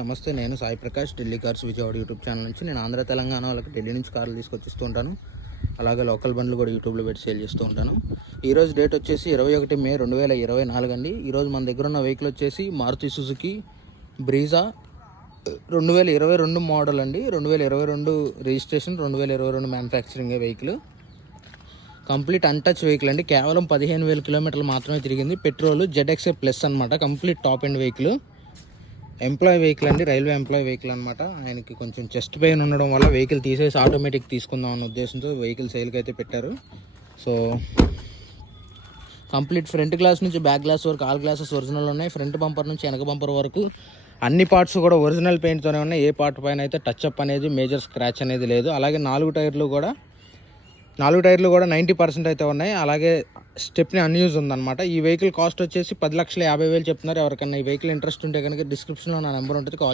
నమస్తే, నేను Sai Prakash, Delhi cars Vijayawada YouTube channel నుంచి. నేను ఆంధ్ర తెలంగాణ వాళ్ళకి ఢిల్లీ నుంచి కార్లు తీసుకొచ్చిస్తూ ఉంటాను. అలాగే లోకల్ బండ్లు కూడా యూట్యూబ్లో పెట్టి సేల్ చేస్తూ ఉంటాను. ఈరోజు డేట్ వచ్చేసి 21 మే 2024 అండి. ఈరోజు మన దగ్గర ఉన్న వెహికల్ వచ్చేసి మారుతి సుజుకి బ్రీజా 2022 మోడల్ అండి. 2022 registration, 2022 manufacturing vehicle. Complete untouch vehicle అండి. కేవలం 15,000 కిలోమీటర్లు మాత్రమే తిరిగింది. పెట్రోల్ ZXA ప్లస్ అనమాట. Complete top end vehicle. Employee vehicle అండి, రైల్వే ఎంప్లాయ్ వెహికల్ అనమాట. ఆయనకి కొంచెం చెస్ట్ పెయిన్ ఉండడం వల్ల వెహికల్ తీసేసి ఆటోమేటిక్ తీసుకుందాం అన్న ఉద్దేశంతో వెహికల్ సేల్కి అయితే పెట్టారు. సో కంప్లీట్ ఫ్రంట్ గ్లాస్ నుంచి బ్యాక్ గ్లాస్ వరకు ఆల్ గ్లాసెస్ ఒరిజినల్ ఉన్నాయి. ఫ్రంట్ బంపర్ నుంచి వెనక బంపర్ వరకు అన్ని పార్ట్స్ కూడా ఒరిజినల్ పెయింట్తోనే ఉన్నాయి. ఏ పార్ట్ పైన అయితే టచ్ అప్ అనేది, మేజర్ స్క్రాచ్ అనేది లేదు. అలాగే నాలుగు టైర్లు కూడా 90% అయితే ఉన్నాయి. అలాగే స్టెప్ని అన్యూజ్ ఉందన్నమాట. ఈ వెహికల్ కాస్ట్ వచ్చేసి 10,50,000 చెప్తున్నారు. ఎవరికన్నా ఈ వెహికల్ ఇంట్రెస్ట్ ఉంటే కనుక డిస్క్రిప్షన్లో నా నెంబర్ ఉంటుంది, కాల్